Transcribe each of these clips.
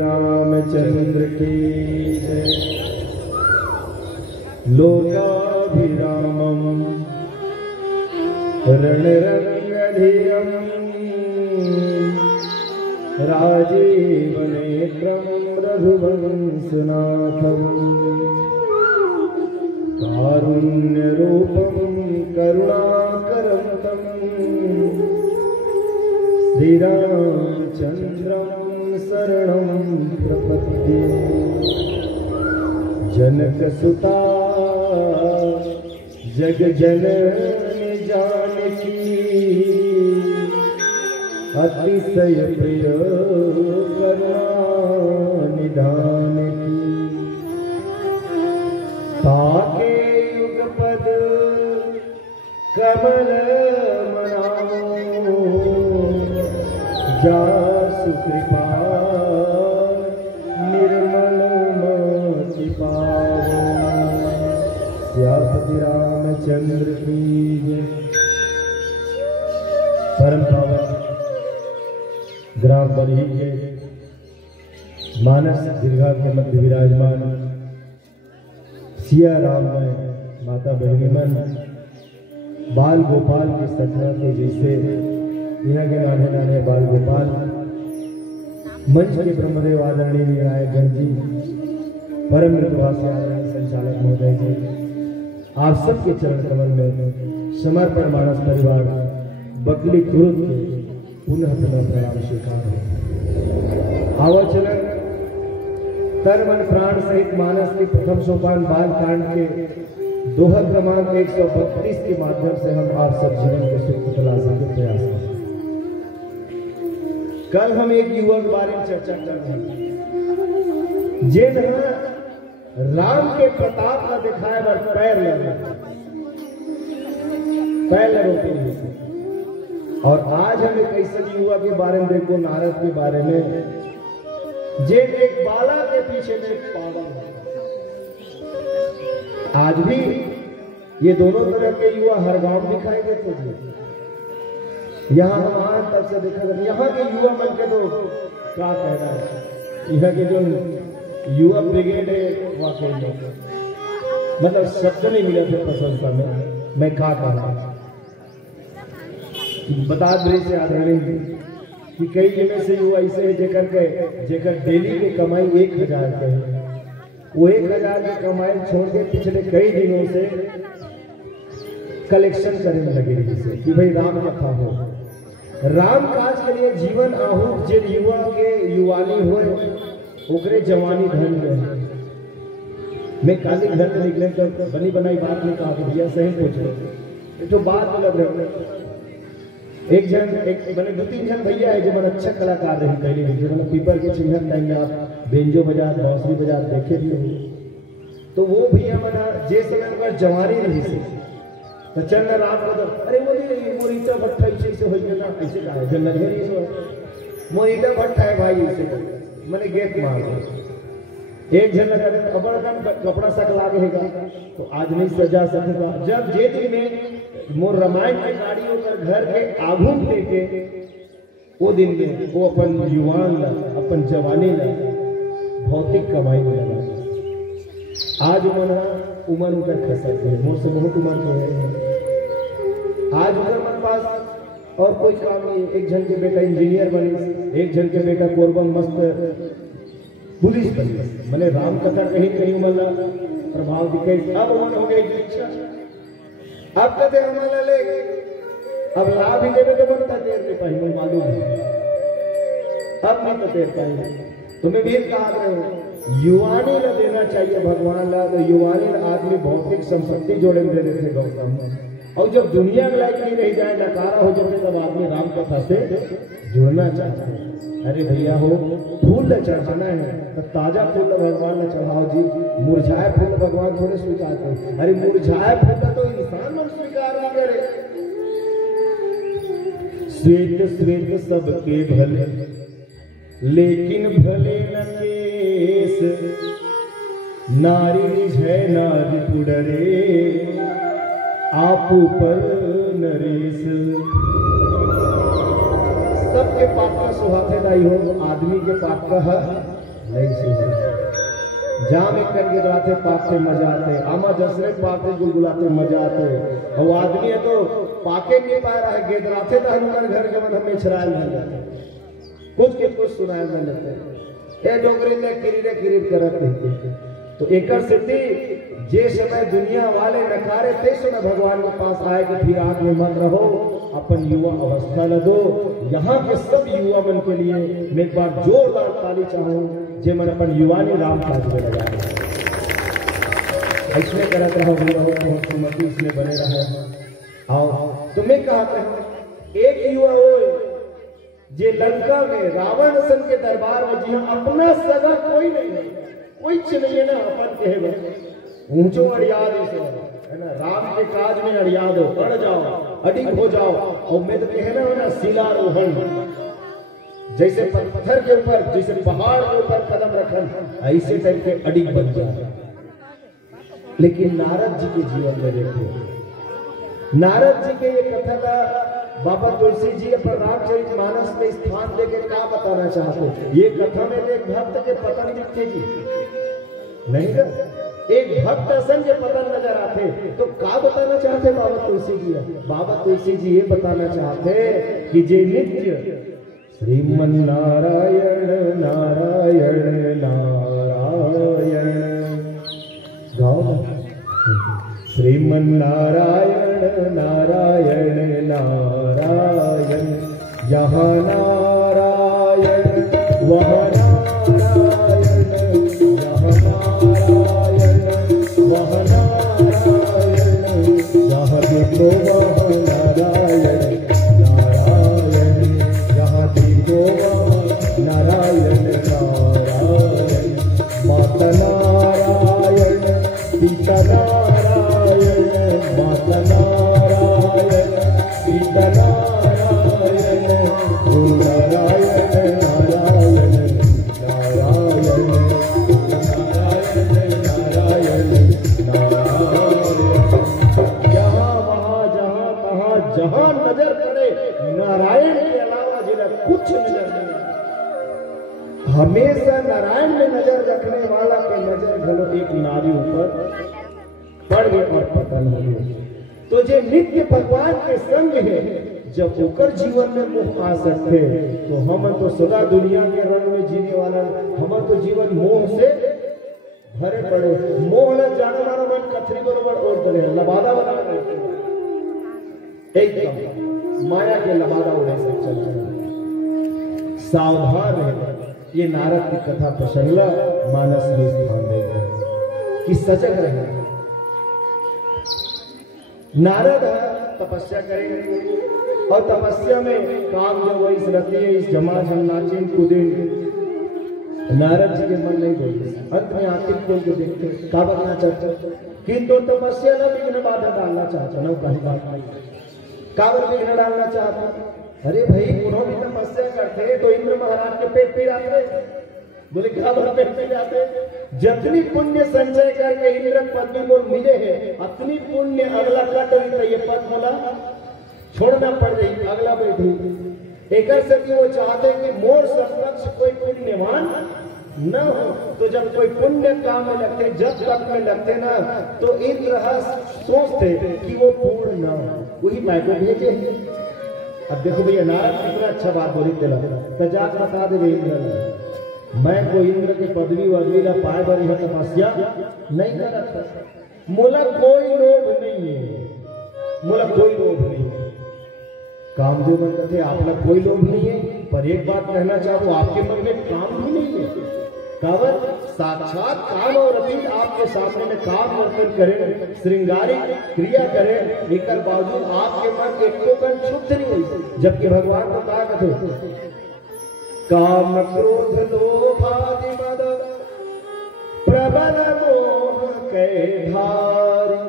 रामचंद्र की लोकाभिरामम् रणरंगधीरम् राजीवनेत्रं रघुवंशनाथम् कारुण्यरूपं करुणाकरं श्रीरामचन्द्रं शरणं प्रपद्ये। जनकसुता जगजननी जानकी अतिशय प्रिय करुणा निधान की। ताके युगपद कमल मनाओ जासु कृपा निर्मल मति पावो। सियापति रामचंद्र की जय। परम पावन ग्राम बरही के मानस दीर्घा के मध्य विराजमान सिया राम में माता बहनी मन बाल गोपाल के सखा के जैसे यहाँ के नाने नाने बाल गोपाल मंच के ब्रह्मदेव आदरणीय विनायकगण जी, परम कृपासी आदरणीय संचालक महोदय जी, आप सबके चरण कमल में समर्पण मानस परिवार बकली खुर्द के पुनः पुनः प्रणाम स्वीकार है। आवाचलन तन मन प्राण सहित मानस के प्रथम सोपान बाल कांड के दोहा क्रमांक 132 के माध्यम से हम आप सब जीवन के सुख तलाशने के प्रयास करें। कल हम एक युवक के बारे में चर्चा कर रहे हैं जिन राम के प्रताप का दिखाए बर पैर लगे और आज हम एक ऐसे युवा के बारे में देखो, नारद के बारे में जे एक बाला के पीछे में पागल है। आज भी ये दोनों तरह के युवा हर गांव दिखाई देते थे। यहाँ हमारा तब से देखा जाए यहाँ के युवा मन के तो क्या कहना है, यहाँ के जो युवा ब्रिगेड है वाकई में मतलब शब्द नहीं मिले थे प्रशंसा में। मैं क्या कहना बता दे से आदरणीय कि कई जगह से युवा ऐसे है जेकर डेली की कमाई 1000 के है, वो 1000 की कमाई छोड़ के पिछले कई दिनों से कलेक्शन करने लगे जैसे कि भाई राम कथा हो राम काज के लिए जीवन आहूत जे युवा के युवानी हुए ओकरे जवानी धन में। मैं काली घर में निकले तो बनी बनाई बात नहीं कहा भैया सही पूछ रहे तो बात लग रही। एक मैंने 2-3 जन भैया है जो बड़ा अच्छा कलाकार रहे पहले मैंने पीपर के चिन्हन टाइम में आप बेंजो बाजार बांसुरी बाजार देखे भी होंगे। तो वो भैया बना जे समय पर जवानी रही से तो चल रात को अरे मोरीटा भट्टा ऐसे हो गया कैसे कहा जब लगे मोरीटा भट्टा है भाई ऐसे मैंने गेट मार एक जन लगा अबड़ कपड़ा सक लागेगा तो आज नहीं सजा सकेगा। जब जे दिन में मोर रामायण के गाड़ी होकर घर के आघूम देके वो दिन में वो अपन युवान ला अपन जवानी ला भौतिक कमाई में लगा। आज उम्र उनका खसक है मोर से बहुत उम्र के है। आज उनके पास और कोई काम नहीं। एक जन के बेटा इंजीनियर बने एक जन के बेटा कोरबन मस्त पुलिस बनी। मैंने राम कथा कहीं कहीं मला प्रभाव दिखे। अब मन हो गई शिक्षा अब कदे हमारा ले अब लाभ ही देवे तो बनता देर नहीं पाई मालूम है अब नहीं तो देर पाई। तुम्हें भी कहा रहे हो युवानी ला देना चाहिए भगवान ला। तो युवानी आदमी भौतिक संपत्ति जोड़े दे देते गौतम और जब दुनिया में लायक नहीं रह जाए नकारा हो जाते तब आदमी राम कथा से जुड़ना चाहता है। अरे भैया हो फूल चढ़ाना है तो ताजा फूल भगवान ने चढ़ाओ जी। मुरझाए फूल भगवान थोड़े स्वीकारते। अरे मुरझाए फूल तो इंसान मन स्वीकार नहीं करे। श्वेत श्वेत सबके भले लेकिन भले न केस नारी निज है नारी पुडरे आप पर नरेश। सबके पाप का सुहाते लाई हो आदमी के पाप का नहीं सुहा। जहां में कर गिराते पाप से मजा आते आमा जसरे पाप से गुलगुलाते मजा आते और आदमी है तो पाके नहीं पा रहा है गेदराते तो हनुमान घर के मन हमें छरायल मिल जाते कुछ सुनाया मिल जाते डोगरी में किरीरे करत नहीं। तो एक सिद्धि जे समय दुनिया वाले नकारे ते समय भगवान के पास आए कि फिर आंख में मत रहो अपन युवा अवस्था न दो। यहाँ के सब युवा मन के लिए मैं एक बार जोरदार ताली चाहूं जे मन अपन युवानी राम काज में लगा इसमें करत रहो सुमति इसमें बने रहो। आओ तुम्हें कहा एक युवा हो जे लंका में रावण सन के दरबार में जी अपना सगा कोई नहीं है कोई नहीं ना अपन कहे ऊंचो अड़ियाद है ना राम के काज में अड़ियाद हो अड़ जाओ अडिग हो जाओ। और मैं तो कहना हो ना शिलारोहण जैसे पत्थर के ऊपर जैसे पहाड़ के ऊपर कदम रखन ऐसे टाइप के अडिग बन जाए। लेकिन नारद जी के जीवन में देखो नारद जी के ये कथा का बाबा तुलसी जी पर रामचरित मानस में स्थान देके क्या बताना चाहते। ये कथा में एक भक्त के पतन दिखते जी नहीं ना एक भक्त संजय पतन नजर आते तो क्या बताना चाहते बाबा तुलसी जी। बाबा तुलसी जी ये बताना चाहते कि जे नित्य श्रीमन नारायण नारायण नारायण गाओ श्रीमन नारायण नारायण नारायण यहाँ नारायण वहाँ जहां नजर पड़े नारायण के अलावा जिन्हें कुछ नजर नहीं। हमेशा नारायण में नजर रखने वाला के नजर घलो एक नारी ऊपर पड़ गए और पतन हो गए। तो जे नित्य भगवान के संग है जब होकर जीवन में मोह आ सकते तो हम तो सदा दुनिया के रंग में जीने वाला हम तो जीवन मोह से भरे पड़े। मोह न जाने वाला मन कथरी बरोबर और करे लबादा बना एकदम माया के लबादा उड़े से चल रहा। सावधान है, ये नारद की कथा प्रसंग मानस में स्थान देगा कि सजग रहे। नारद तपस्या करेंगे और तपस्या में काम जो वही रखी है, इस जमा जम नाचिन कूदेंगे। नारद जी के मन नहीं बोलते, अंत में आखिर खोल के देखते का बनना चाहते, किंतु तपस्या न विघ्न बाधा डालना चाहता, न कहीं बात काबर विघ्न डालना चाहता। अरे भाई पुनः भी तपस्या करते तो इंद्र महाराज के पेट पे आते, बोले क्या पेट पे जाते, जितनी पुण्य संचय करके इंद्र पद को मिले हैं अतनी पुण्य अगला कट रही, ये पद बोला छोड़ना पड़ रही, अगला बैठी एक से कि वो चाहते कि मोर समक्ष कोई पुण्यवान न हो। तो जब कोई पुण्य काम में लगते, जब तक में लगते ना, तो इंद्र सोचते कि वो पूर्ण न हो, वही मैं को भेजे। अब देखो भैया नारद कितना अच्छा बात बोली तेला, तो जाकर बता दे इंद्र मैं को इंद्र के पदवी वदवी ला पाए बार यह तपस्या नहीं करता, मोला कोई लोभ नहीं है, मोला कोई लोभ नहीं है। काम जो मन करते आपका कोई लोभ नहीं है, पर एक बात कहना चाहूँ आपके मन में काम भी नहीं है। कावर साक्षात काम और अतीत आपके सामने में काम वर्तन करें, श्रृंगारिक क्रिया करें, एक बावजूद आपके मन एक तो कण क्षुब्ध नहीं हुई, जबकि भगवान को कहा कहते काम क्रोध लोभादि मद प्रबल मोह के धारी,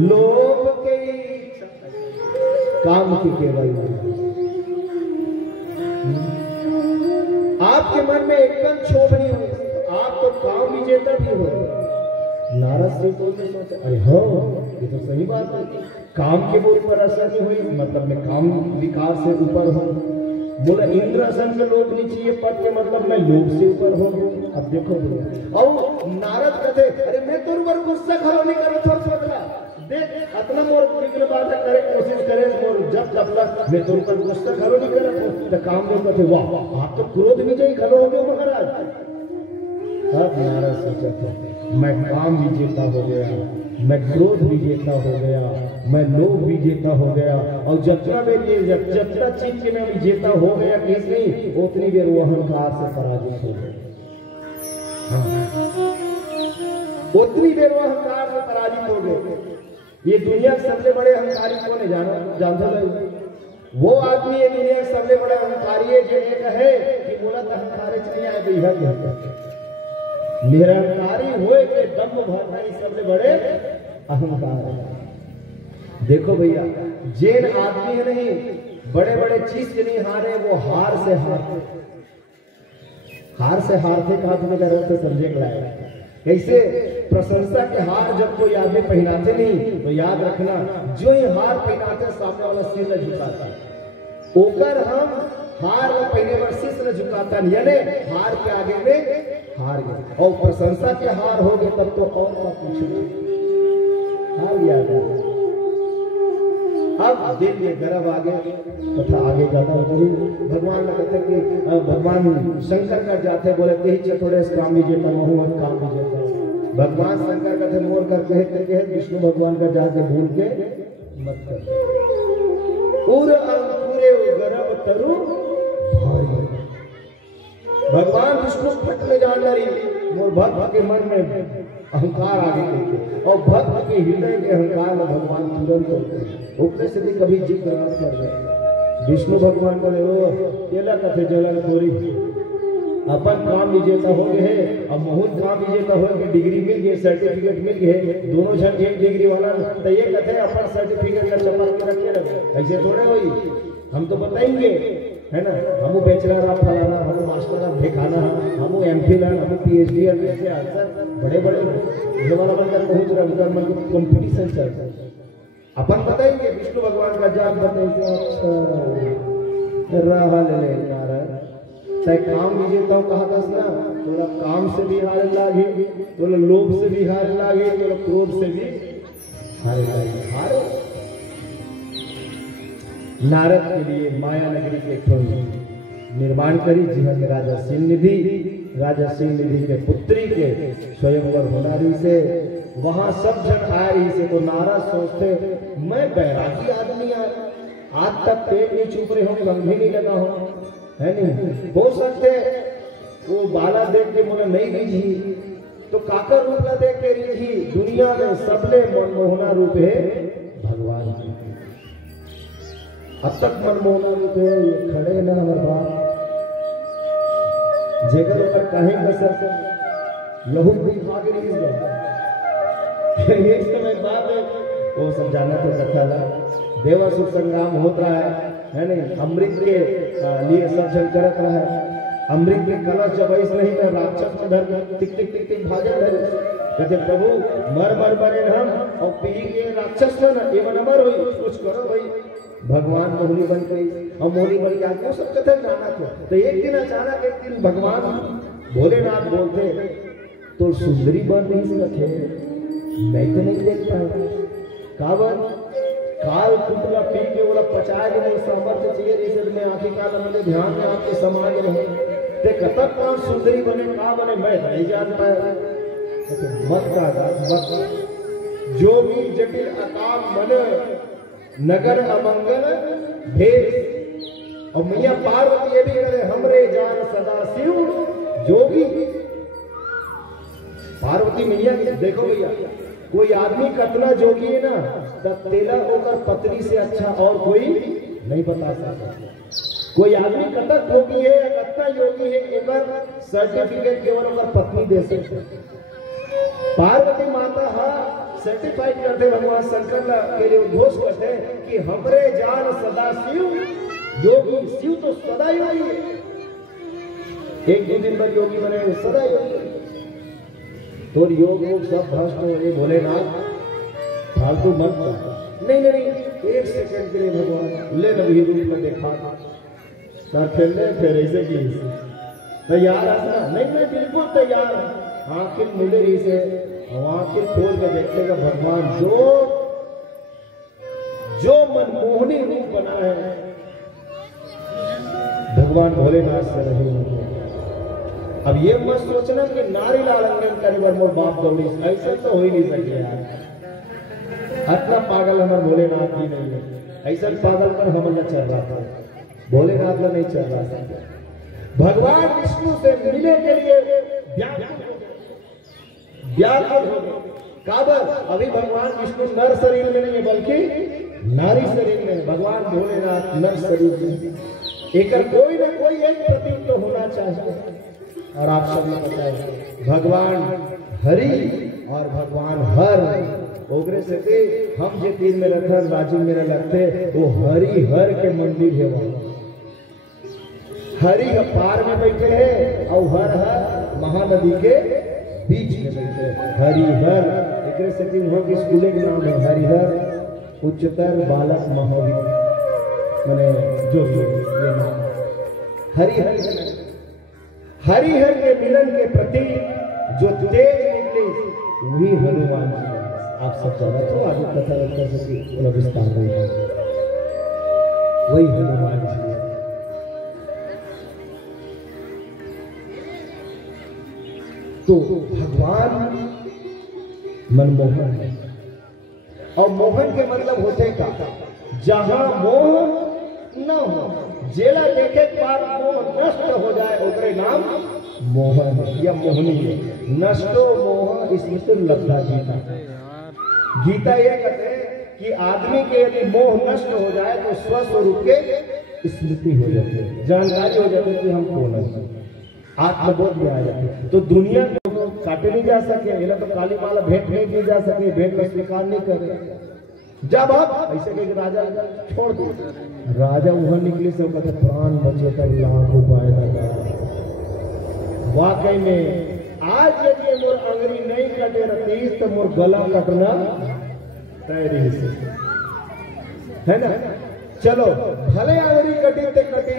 लोभ के काम की केवल आपके मन में एकदम क्षोभ नहीं हो, आप तो काम विजेता भी हो। नारद से सोचा अरे हो ये तो सही बात है, काम के बोल पर असर नहीं हुई, मतलब मैं काम विकार से ऊपर हूँ। बोला इंद्र असन के लोग नहीं चाहिए पद के, मतलब मैं लोग से ऊपर हो गया। अब देखो और नारद कहते अरे मैं तो ऊपर गुस्सा खरो नहीं करो, थोड़ा सोचला देख अपना मोर विघ्न बाधा करे, कोशिश करे मोर जब तक मैं तो ऊपर गुस्सा खरो नहीं करत तो काम नहीं करते। वाह आप तो क्रोध विजयी खरो हो गए महाराज। अब नारद सोचा था मैं काम विजेता हो गया, मैं क्रोध विजेता हो गया, मैं लोभ विजेता हो गया, और जितना जितना चीज के मैं विजेता हो गया किस नहीं, उतनी देर वो अहंकार से पराजित हो गया। उतनी देर वो अहंकार से पराजित हो गए। ये दुनिया के सबसे बड़े अहंकारी कौन है जानता है? वो आदमी ये दुनिया के सबसे बड़े अहंकारी है जो ये कहे कि बोला तो अहंकार नहीं आए तो यह कहते निरंकारी हुए के दम भरना ही सबसे बड़े अहंकार है। देखो भैया जैन आदमी है नहीं, बड़े बड़े चीज के नहीं हारे, वो हार से हारते कहा तुम्हें तरह से समझे लाएगा। कैसे प्रशंसा के हार जब कोई आदमी पहनाते नहीं तो याद रखना जो ही हार पहनाते सामने वाला सिर न झुकाता, ओकर हम हार में पहने पर शीश न झुकाता, यानी हार के आगे में हार गए। और प्रशंसा के हार हो गए तब तो और का पूछना हार गया। अब दिल में गर्व आ गया तथा आगे जाता भगवान ने कहते कि भगवान शंकर कर जाते बोले कही चतुरे काम विजेता महूमत काम विजेता। भगवान शंकर कहते मोर कर कहे विष्णु भगवान का जाके भूल के मत कर पूरे गर्भ तरु भारी। भगवान विष्णु फट में जान रही मोर भक्त के मन में अहंकार आ गए और भक्त के हृदय के अहंकार में भगवान तुरंत होते से भी कभी जिक्र न कर रहे। विष्णु भगवान बोले ओ केला कथे जलन थोड़ी अपन काम विजेता हो गए है और मोहन काम विजेता हो गए, डिग्री मिल गई, सर्टिफिकेट मिल गए, दोनों जन एक डिग्री वाला तो ये कहते अपन सर्टिफिकेट का चपा के रखे लगे। ऐसे थोड़े हुई हम तो बताएंगे है ना, हम बैचलर आप फलाना, हम मास्टर आप दिखाना, हम एमफिल हम पीएचडी ऐसे आंसर बड़े बड़े वाला बनकर पहुंच रहा उधर मन कंपटीशन चल रहा है। अपन बताएंगे विष्णु भगवान का जाप बताएंगे। अच्छा रहा ले नारायण तय काम विजेता कहा दसना, तोरा काम से भी हार लागे, तोरा लोभ से भी हार लागे, तोरा क्रोध से भी हार लागे। हारो नारद के लिए माया नगरी के निर्माण करी जिहन राजा सिंह निधि के पुत्री के स्वयंवर होनारी से वहां सब जन आ रही से तो नाराज सोचते मैं बैरागी आदमी आज तक पेट नहीं चुप रहे हो, रंग भी नहीं लगा हो, है नहीं हो सकते वो बाला देख के मुझे नहीं दीजी तो काकर रूपला देख के रीझी। दुनिया में सबले मनमोहना रूप है भगवान की। अब तक मनमोहना रूप है ये खड़े ना हमारे बाप जेकर ऊपर काहे कसर लहू भी भाग रीझ गया। एक समय बात है वो समझाना तो कथा था, देवासुर संग्राम होता है नहीं, अमृत के लिए सब जन करत रहा है। अमृत के कलश जब ऐसे नहीं तो राक्षस में धर टिक टिक टिक टिक भाजन धरे कहते प्रभु मर मर मरे हम और पी के राक्षस में ना एवं अमर हुई कुछ करो भाई। भगवान मोहिनी बन गई और मोहिनी बन गया वो सब कथा जाना था। तो एक दिन अचानक एक दिन भगवान भोलेनाथ बोलते तो सुंदरी बन नहीं सकते, मैं तो नहीं देख पाया कावन काल कुटला पी के बोला पचाए के मुझे सामर्थ्य चाहिए जैसे मैं आखिर काल मुझे ध्यान में आपके समाज रहे ते कतक कौन सुंदरी बने का बने मैं नहीं जान पाया। मत का जो भी जटिल अकाम मन नगर अमंगल भेद और मैया पार्वती ये भी करे हमरे जान सदा शिव जोगी। पार्वती मैया देखो भैया कोई आदमी कतना जोगी है ना तब तेला होकर पत्नी से अच्छा और कोई नहीं बता सकता। कोई आदमी कतक योगी है या कतना योगी है एक सर्टिफिकेट केवल होकर पत्नी दे सकते। पार्वती माता हाँ सर्टिफाइड करते भगवान शंकर के लिए उद्घोष करते कि हमरे जान सदा शिव योगी। शिव तो सदा योगी है, एक दो दिन पर योगी बने सदा योगी। तो योग सब भ्रष्ट हो ये भोलेनाथ फालतू मत नहीं नहीं एक सेकंड के लिए भगवान ले नभी रूप में देखा ना फिर ऐसे की तैयार है नहीं मैं बिल्कुल तैयार हूं। आखिर मिले ही से आखिर खोल के देखते का भगवान जो मनमोहनी रूप बना है भगवान भोलेनाथ से रहे होंगे। अब ये मत सोचना कि नारी लालंगन करने पर मोर बाप दौड़ी ऐसे तो हो ही नहीं सके यार। इतना पागल हमारे भोलेनाथ जी नहीं है, ऐसा पागल पर हम न चल रहा था भोलेनाथ नहीं चल रहा था। भगवान विष्णु से मिलने के लिए व्याकुल हो गए। काबर अभी भगवान विष्णु नर शरीर में नहीं है बल्कि नारी शरीर में। भगवान भोलेनाथ नर शरीर में एक कोई न कोई एक प्रतीक तो होना चाहिए। और आप सभी पता है भगवान हरि और भगवान हर ओगरे से थे हम जे तीन में रखा राजू मेरा लगते वो हरि हर के मंदिर है। वहां हरि पार में बैठे हैं और हर हर महानदी के बीच में बैठे हरिहर। एक से तीन हो के स्कूल के नाम है हरिहर उच्चतर बालक महाविद्यालय मैंने जो ये नाम हरिहर। हरिहर के मिलन के प्रति जो तेज निकले वही हनुमान जी। आप सब जाना तो आगे कथा कर सके विस्तार में वही हनुमान जी। तो भगवान मनमोहन है और मोहन के मतलब होते का जहां मोह न हो जेला देखे पार मोह नष्ट हो जाए ओकरे नाम मोहन या मोहनी है। नष्टो मोह स्मृति लब्धा गीता। गीता ये कहते हैं कि आदमी के यदि मोह नष्ट हो जाए तो स्वस्वरूप के स्मृति हो जाती है, जानकारी हो जाती है कि हम कौन है, आत्मबोध में आ जाते हैं। तो दुनिया को काटे नहीं जा सके, तो काली माला भेंट नहीं की जा सके, भेंट को स्वीकार नहीं करे। जब आप ऐसे के राजा छोड़ दो राजा वहां निकले सब कहते प्राण बचे तक लाख उपाय लगा। वाकई में आज यदि मोर अंगरी नहीं कटे रतीस तो मोर गला कटना तैयारी से है ना। चलो भले अंगरी कटी ते कटी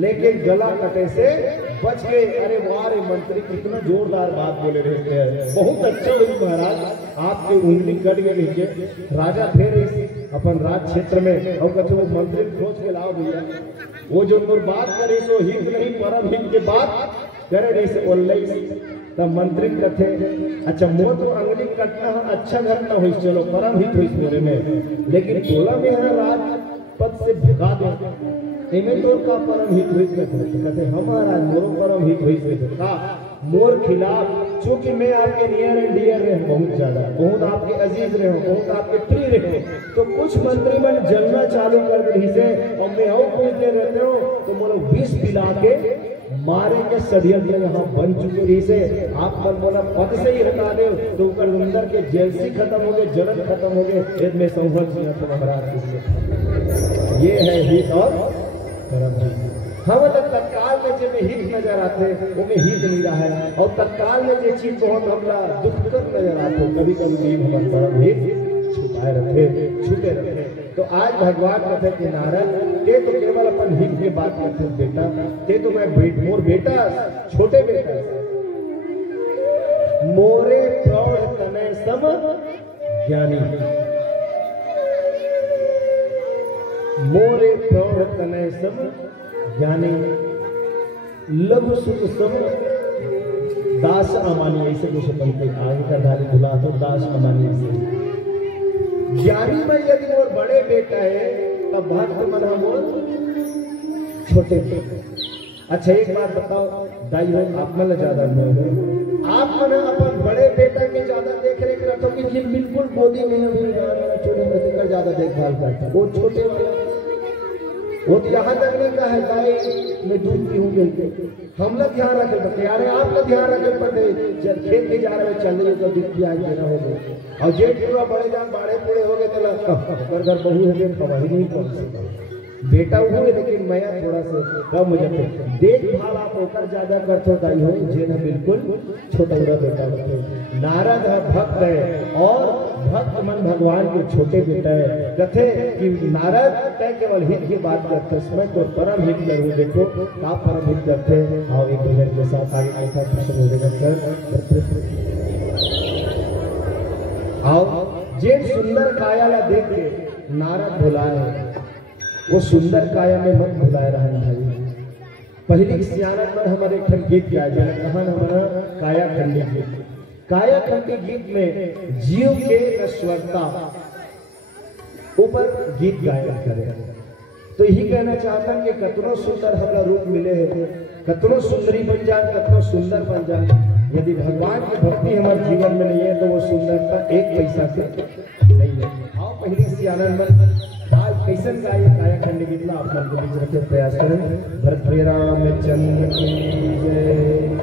लेकिन गला कटे से बच गए। अरे वाह रे मंत्री कितना जोरदार बात बोले रहते हैं, बहुत अच्छा हुई महाराज आपके उंगली कट गई नीचे। राजा फिर अपन राज क्षेत्र में और कथो मंत्री खोज के लाओ भैया वो जो बात करे सो हित नहीं परम हित के बात करे रही से तब मंत्री कथे अच्छा मोर तो अंगली कटना अच्छा घटना हुई, चलो परम हित हुई मेरे में, लेकिन टोला में है राजपद से भगा दे इमे तो का परम हित हुई कहते हमारा मोरो परम हित हुई का मोर खिलाफ, चूंकि मैं आपके नियर एंड डियर रहे बहुत ज्यादा, बहुत आपके अजीज रहे, बहुत आपके प्रिय रहे, तो कुछ मंत्रीमंडल जलना चालू कर रही से और मैं और पूछते रहते हो तो मोलो विष पिला के मारे के षड्यंत्र यहाँ बन चुके रही से आप मन बोला पद से ही हटा दे तो ऊपर अंदर के जेलसी खत्म हो गए, जलन खत्म हो गए, में संघर्ष ये है हित और परम हित। हम तत्काल में जो हित नजर आते वो में हित नहीं रहा है, और तत्काल में जो चीज बहुत हमला दुखकर नजर आते कभी कभी हमारे परम हित छुपाए रखे छुपे रखे। तो आज भगवान कहते कि नारद ते तो केवल अपन हित की बात करते बेटा, ते तो मैं मोर बेटा छोटे बेटा मोरे प्रौढ़ तनय सम ज्ञानी, मोरे प्रौढ़ तनय सम ज्ञानी लघु सुख सम दास अमानी, ऐसे कुछ बनते आगे का धारी भुला तो दास अमानी से ज्ञानी में यदि मोर बड़े बेटा है तब भक्त मन मोर छोटे बेटे। अच्छा एक बात बताओ दाई हो आप मन ज्यादा आप मन अपन बड़े बेटा के ज्यादा देख रेख रखो कि जिन बिल्कुल गोदी में छोटे बच्चे का ज्यादा देखभाल करता, वो छोटे वाला वो तो यहाँ तक नहीं कहा है गाय में दूध पीऊंगे, हम लोग ध्यान रखे पड़ते यार, आप लोग ध्यान रखे पड़ते जब खेत में जा रहे चल रही तो दूध पिया देना हो गए, और जेठ पूरा बड़े जान बाड़े पूरे हो गए तो घर बहू हो गए कमाई नहीं कर सकता बेटा हुए, लेकिन मैं थोड़ा सा कम हो जाते देखभाल आप होकर ज्यादा करते दाई हो जे न बिल्कुल छोटा बड़ा बेटा होते। नारद है भक्त है और भक्त मन भगवान के छोटे बेटा है, कथे कि नारद तय केवल हित की बात करते समय तो परम हित करूँ, देखो आप परम हित करते हैं। आओ एक मिनट के साथ आगे ऐसा आओ जे सुंदर काया ला देख के नारद बुलाए, वो सुंदर काया में मत भुलाए रहना भाई। पहली सियानत पर हमारे एक गीत गाया जाए कहान हमारा काया खंडी गीत, काया खंडी गीत में जीव के नश्वरता ऊपर गीत गाया करे, तो यही कहना चाहता कि कतनो सुंदर हमारा रूप मिले है, कतनो सुंदरी बन जाए, कतनो सुंदर बन जाए, यदि भगवान की भक्ति हमारे जीवन में नहीं है तो वो सुंदरता एक पैसा से नहीं है। आओ पहली सियानत में आज कैसन गाय काया खंड गीत आप मन को बीच रखे प्रयास करें। भरत राम चंद्र की जय।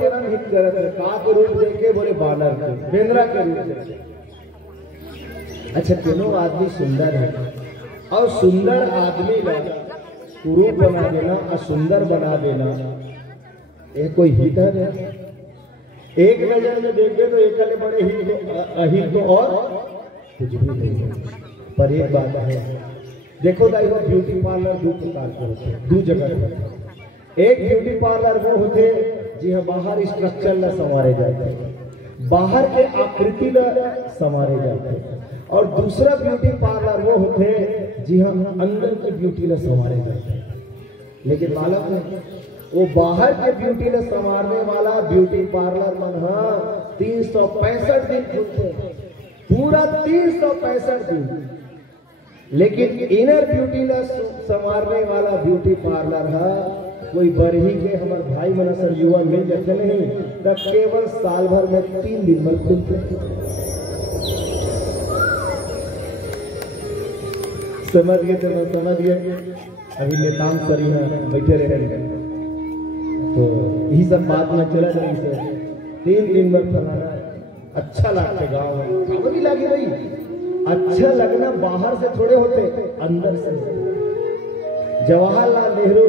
परम हित करत है, का के रूप देखे बोले बानर के, बेंद्रा के रूप देखे। अच्छा तीनों आदमी सुंदर है और सुंदर आदमी का कुरूप बना देना और सुंदर बना देना ये कोई हित है? एक नजर में देखे तो एक बड़े हित अहित तो और कुछ भी नहीं है। पर एक बात है, देखो दाइयो ब्यूटी पार्लर दो प्रकार के होते हैं, दो जगह पे। एक ब्यूटी पार्लर वो होते जी हाँ बाहर स्ट्रक्चर ला संवारे जाते हैं, बाहर के आकृति ला संवारे जाते हैं, और दूसरा ब्यूटी पार्लर वो होते जी हाँ अंदर की ब्यूटी ला संवारे जाते हैं। लेकिन मालूम है वो बाहर के ब्यूटी ला संवारने वाला ब्यूटी पार्लर मन 365 दिन खुलते, पूरा 365 दिन। लेकिन इनर ब्यूटी ला संवारने वाला ब्यूटी पार्लर है कोई बरही के हमारे भाई मन सर युवा मिल जाते नहीं तब केवल साल भर में 3 दिन में खुलते। समझ गए तो समझ गए। अभी नेताम सर यहाँ बैठे रहे तो यही सब बात में चला रही से 3 दिन में फलाना अच्छा लगता गाँव में भी लगी भाई। अच्छा लगना बाहर से थोड़े होते, अंदर से। जवाहरलाल नेहरू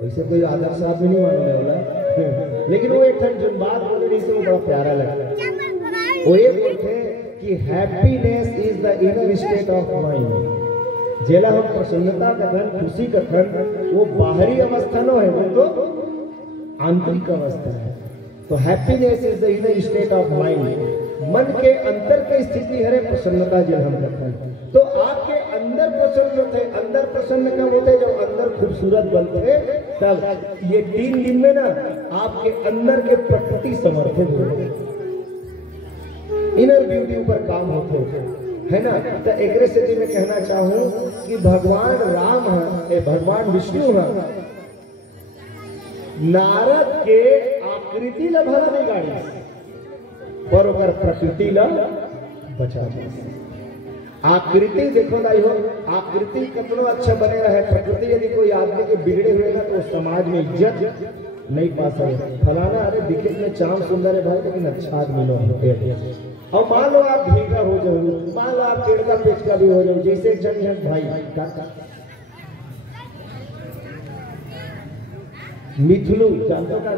वैसे कोई आदर्श आदमी नहीं मानने वाला लेकिन वो एक जो बात बोले रही से वो बड़ा प्यारा लगता है। वो ये बोलते कि happiness is the inner state of mind. जेला हम प्रसन्नता का धन, खुशी का धन वो बाहरी अवस्था न है, वो तो आंतरिक अवस्था है। तो happiness is the inner state of mind. मन के अंतर की स्थिति है प्रसन्नता जब हम करते हैं। तो आपके अंदर प्रसन्न होते, अंदर प्रसन्न कब होते जब अंदर खूबसूरत बनते, तब ये 3 दिन में ना आपके अंदर के प्रकृति समर्थित होते, इनर ब्यूटी ऊपर काम होते है ना। तो एक स्थिति में कहना चाहूं कि भगवान राम है, भगवान विष्णु है, नारद के आकृति ला भला नहीं गाड़ी पर ओकर प्रकृति ला बचा। आकृति देखो दाई हो, आकृति कितना अच्छा बने रहे, प्रकृति यदि कोई आदमी के बिगड़े हुए ना तो समाज में इज्जत नहीं पा सकते। फलाना अरे दिखे में चाम सुंदर है भाई लेकिन अच्छा आदमी न होते। और मान लो आप भीगा हो जाओ, मान लो आप टेढ़ का पेच का भी हो जाओ, जैसे जन भाई मिथुलू जानते का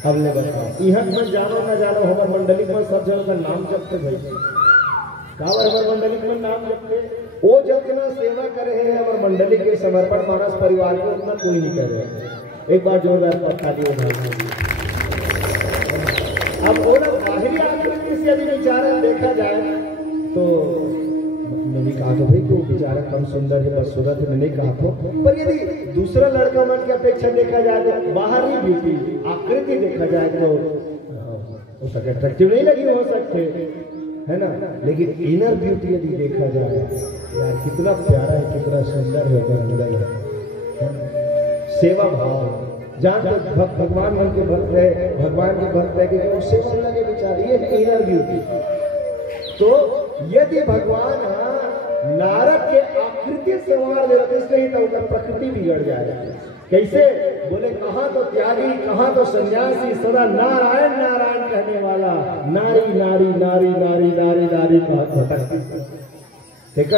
अब ले यहाँ में जानो ना जानो हमारे मंडली में सब जगह का नाम जपते भाई हमारे मंडली में नाम जपते। वो जितना सेवा कर रहे हैं हमारे मंडली के समर्पण मानस परिवार को उतना कोई नहीं कर रहे हैं। एक बार जोरदार ताली बजा। अब वो ना बाहरी आकृति से यदि विचारण देखा जाए तो मैंने कहा तो भाई क्यों बेचारा कम सुंदर है, बस सूरत है, नहीं कहा तो। पर यदि दूसरा लड़का मन की अपेक्षा देखा जाए तो बाहरी ब्यूटी आकृति देखा जाए तो उसका अट्रैक्टिव नहीं लगी हो सकते है ना। लेकिन इनर ब्यूटी यदि देखा जाए यार कितना प्यारा है, कितना सुंदर है, सेवा भाव जहाँ तक भगवान मन के भक्त है, भगवान के भक्त है कि सेवा लगे विचार, ये इनर ब्यूटी। तो यदि भगवान नारद के आकृति से वार दे इसलिए तो उनका प्रकृति बिगड़ जाएगा। कैसे बोले, कहाँ तो त्यागी, कहाँ तो सन्यासी, सदा नारायण नारायण कहने वाला, नारी नारी नारी नारी नारी नारी भटकती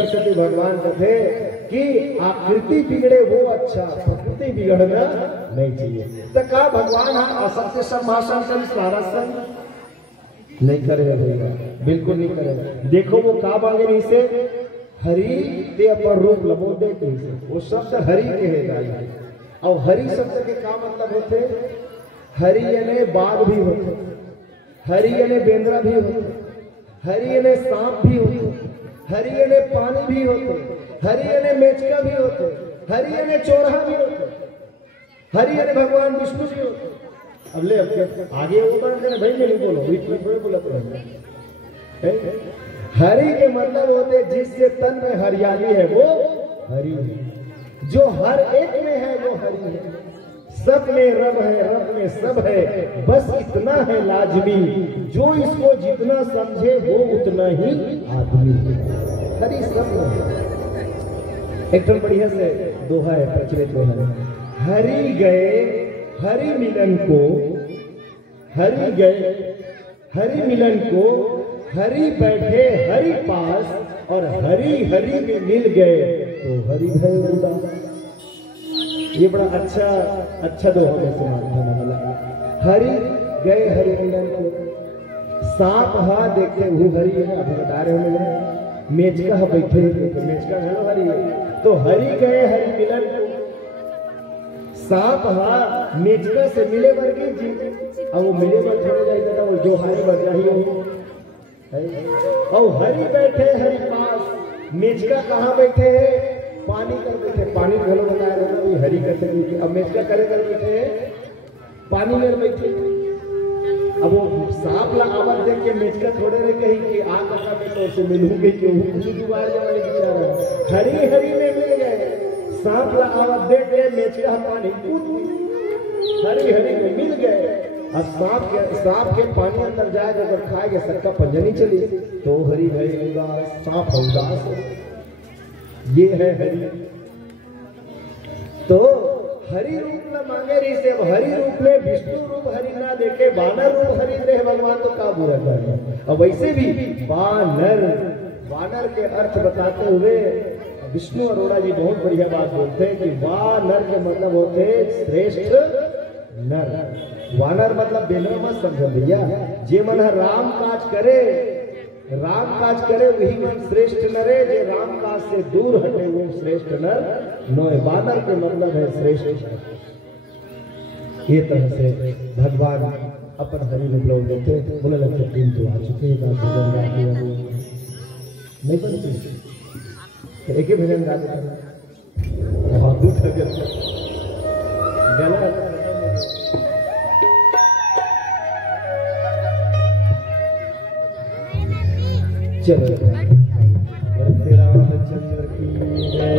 सती भगवान कहते कि आकृति बिगड़े वो अच्छा, प्रकृति बिगड़ना नहीं चाहिए। तो का भगवान असत्य संभाषण कर सारा संग नहीं करेगा भैया, बिल्कुल नहीं करेगा। देखो वो का मांगे नहीं से हरि ते अपर रूप लबो दे, वो शब्द हरि के है। और हरि शब्द के क्या मतलब होते, हरि यानी बाघ भी होते, हरि यानी बेंद्रा भी होते, हरि यानी सांप भी होते, हरि यानी पानी भी होते, हरि यानी मेचका भी होते, हरि यानी चोरहा भी होते, हरि यानी भगवान विष्णु भी होते। अब ले आगे वो बात भाई नहीं बोलो, थोड़े बोला तो हरि के मतलब होते जिसके तन में हरियाली है वो हरि है, जो हर एक में है वो हरि है। सब में रब है, रब में सब है, बस इतना है लाजमी, जो इसको जितना समझे वो उतना ही आदमी है। हरि सब में। एक तो बढ़िया से दोहा है, प्रचलित दोहा है, हरि गए हरि मिलन को हरि गए, हरि मिलन को हरि बैठे हरि पास और हरि हरि में मिल गए तो हरि भय उदास। ये बड़ा अच्छा दोहा में सुना। हरि गए हरि मिलन को, सांप हा देखे वो हरि है, अभी बता रहे हो मैंने, मेचका बैठे तो मेचका हेलो हरि, तो हरि गए हरि मिलन को, सांप हा मेचका से मिले बर के जी, अब वो मिले बर थोड़े जाएगा था, वो जो हारे बर जाइए। और हरि बैठे हरि पास, मेचका कहाँ बैठे है, पानी कर बैठे, पानी घलो बताया रहता हरि करते बैठे, अब मेचका करे कर बैठे पानी में बैठे। अब वो सांप ला आवाज देख के मेचका थोड़े रहे कही कि आ कसा में तो से मिलूंगी क्यों, दोबारा जमाने की बेचारा हरि हरि में मिल गए, सांप ला आवाज देख के मेचका पानी हरि हरि में मिल गए। और सांप के पानी अंदर जाएगा अगर खाएगा सबका पंजनी चली तो हरि भय उदास, सांप उदास। ये है हरि। तो हरि रूप न मांगे री से, हरि रूप में विष्णु रूप हरि ना देखे, वानर रूप हरि देह भगवान तो का बुरा कर। और वैसे भी वानर के अर्थ बताते हुए विष्णु अरोड़ा जी बहुत बढ़िया बात बोलते हैं कि वानर के मतलब होते श्रेष्ठ नर। वानर मतलब बेनर मत समझो भैया, जे मन राम काज करे वही मन श्रेष्ठ नरे, जे राम काज से दूर हटे वो श्रेष्ठ नर नोए। वानर के मतलब है श्रेष्ठ। ये तरह से भगवान अपन हरि में लोग देते बोले लगते दिन तो आ चुके नहीं बनते एक ही भजन गा गला चलो रामचंद्र की जय।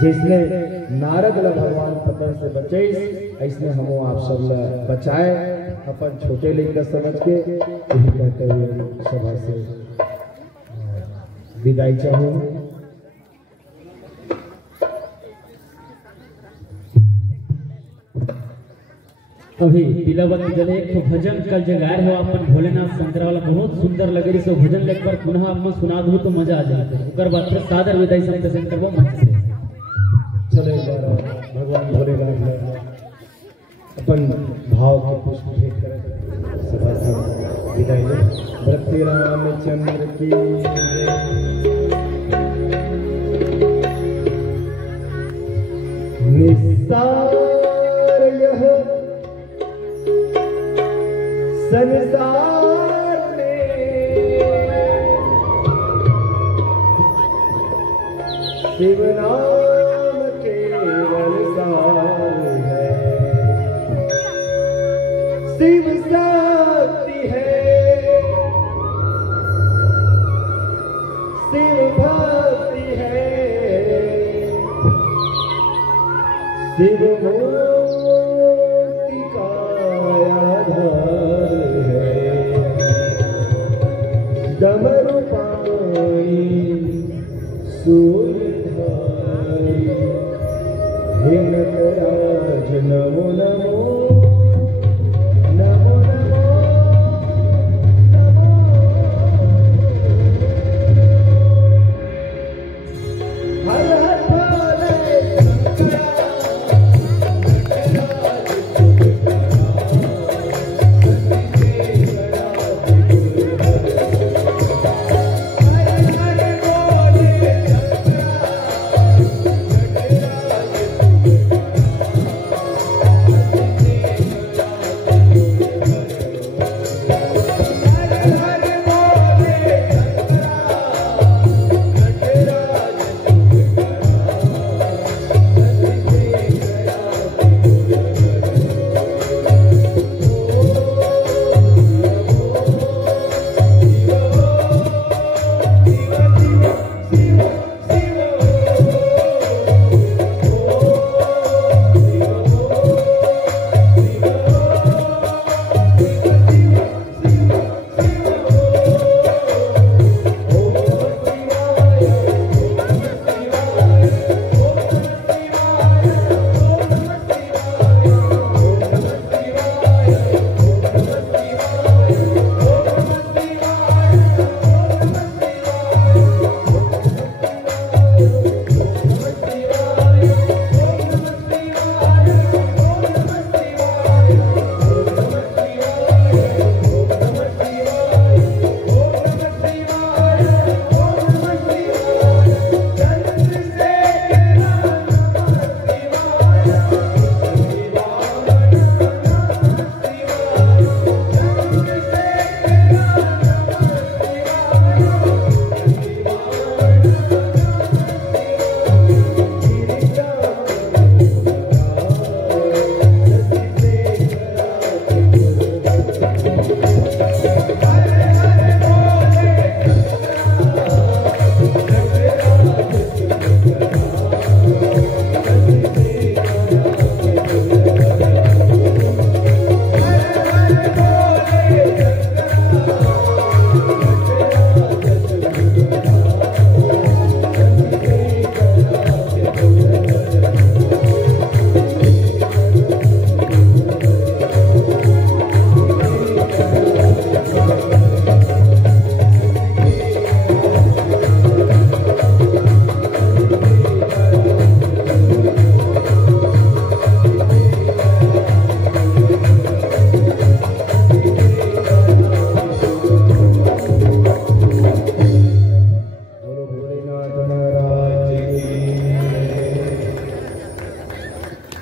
जिसने नारद ला भगवान पतन से बचे, ऐसने हम आप सब ला बचाए अपन छोटे लेकर समझ के। यही कहते हुए सभा से विदाई चाहूँ। अभी तिलवत जले एक तो भजन कल जगार हो अपन भोलेनाथ शंकर वाला बहुत सुंदर लगे रही। भजन एक बार पुनः आप सुना दू तो मजा आ जाए। ओकर बाद फिर सादर विदाई संत से करबो मंच से। चले भगवान भोलेनाथ ने अपन भाव के पुष्प भेंट कर सभा से विदाई ले। भक्ति रामचंद्र की निस्तार यह संसार में शिव नाम केवल सार है, शिव शक्ति है, शिव भक्ति है, शिव मुक्ति का आधार है। डमरू पानी सूर्यधारी हे नटराज नमो नमो नमो नमो नमो। हर हर भोले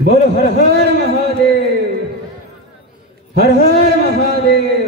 बोलो हर हर महादेव, हर हर महादेव।